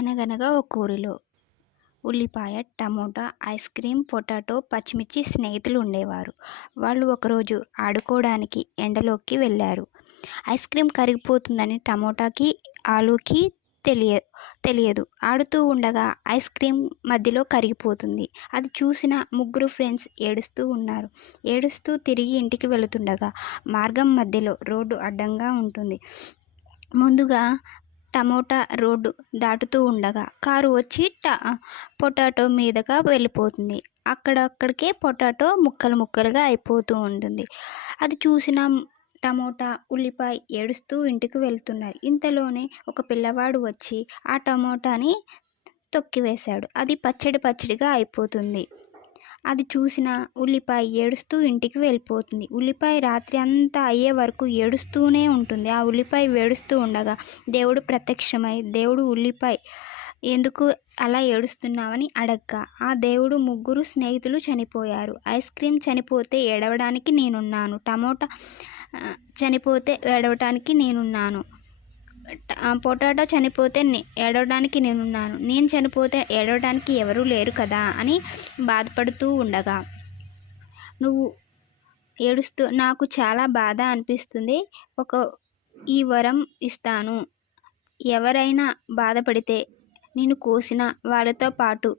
అనగనగా ఒక ఊరిలో ఉల్లిపాయ టమోటా ఐస్ క్రీమ్ పొటాటో పచ్చిమిర్చి స్నేహితులు ఉండేవారు. వాళ్ళు ఒకరోజు ఆడుకోవడానికి ఎండలోకి వెళ్ళారు. ఐస్ క్రీమ్ కరిగిపోతుందని టమోటాకి ఆలూకి తెలియ తెలియదు. ఆడుతూ ఉండగా ఐస్ క్రీమ్ మధ్యలో కరిగిపోతుంది. అది చూసిన ముగ్గురు ఫ్రెండ్స్ ఏడుస్తూ ఉన్నారు. ఏడుస్తూ తిరిగి ఇంటికి వెళుతుండగా మార్గం మధ్యలో రోడ్డు అడ్డంగా ఉంటుంది. ముందుగా టమోటా రోడ్డు దాటుతూ ఉండగా కారు వచ్చి ట పొటాటో మీదగా వెళ్ళిపోతుంది. అక్కడక్కడికే పొటాటో ముక్కలు ముక్కలుగా అయిపోతూ ఉంటుంది. అది చూసిన టమోటా ఉల్లిపాయ ఏడుస్తూ ఇంటికి వెళ్తున్నారు. ఇంతలోనే ఒక పిల్లవాడు వచ్చి ఆ టమోటాని తొక్కివేశాడు. అది పచ్చడి పచ్చడిగా అయిపోతుంది. అది చూసిన ఉల్లిపాయ ఏడుస్తూ ఇంటికి వెళ్ళిపోతుంది. ఉల్లిపాయ రాత్రి అంతా అయ్యే వరకు ఏడుస్తూనే ఉంటుంది. ఆ ఉల్లిపాయ ఏడుస్తూ ఉండగా దేవుడు ప్రత్యక్షమై దేవుడు ఉల్లిపాయ ఎందుకు అలా ఏడుస్తున్నావని అడగ్గా. ఆ దేవుడు ముగ్గురు స్నేహితులు చనిపోయారు. ఐస్ క్రీమ్ చనిపోతే ఏడవడానికి నేనున్నాను. టమోటా చనిపోతే ఏడవటానికి నేనున్నాను. పొటాటో చనిపోతే నే- ఏడవడానికి నేనున్నాను. నేను చనిపోతే ఏడవడానికి ఎవరూ లేరు కదా అని బాధపడుతూ ఉండగా నువ్వు ఏడుస్తూ నాకు చాలా బాధ అనిపిస్తుంది. ఒక ఈ వరం ఇస్తాను. ఎవరైనా బాధపడితే నేను కోసిన వాళ్ళతో పాటు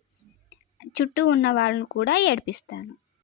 చుట్టూ ఉన్న వాళ్ళను కూడా ఏడిపిస్తాను.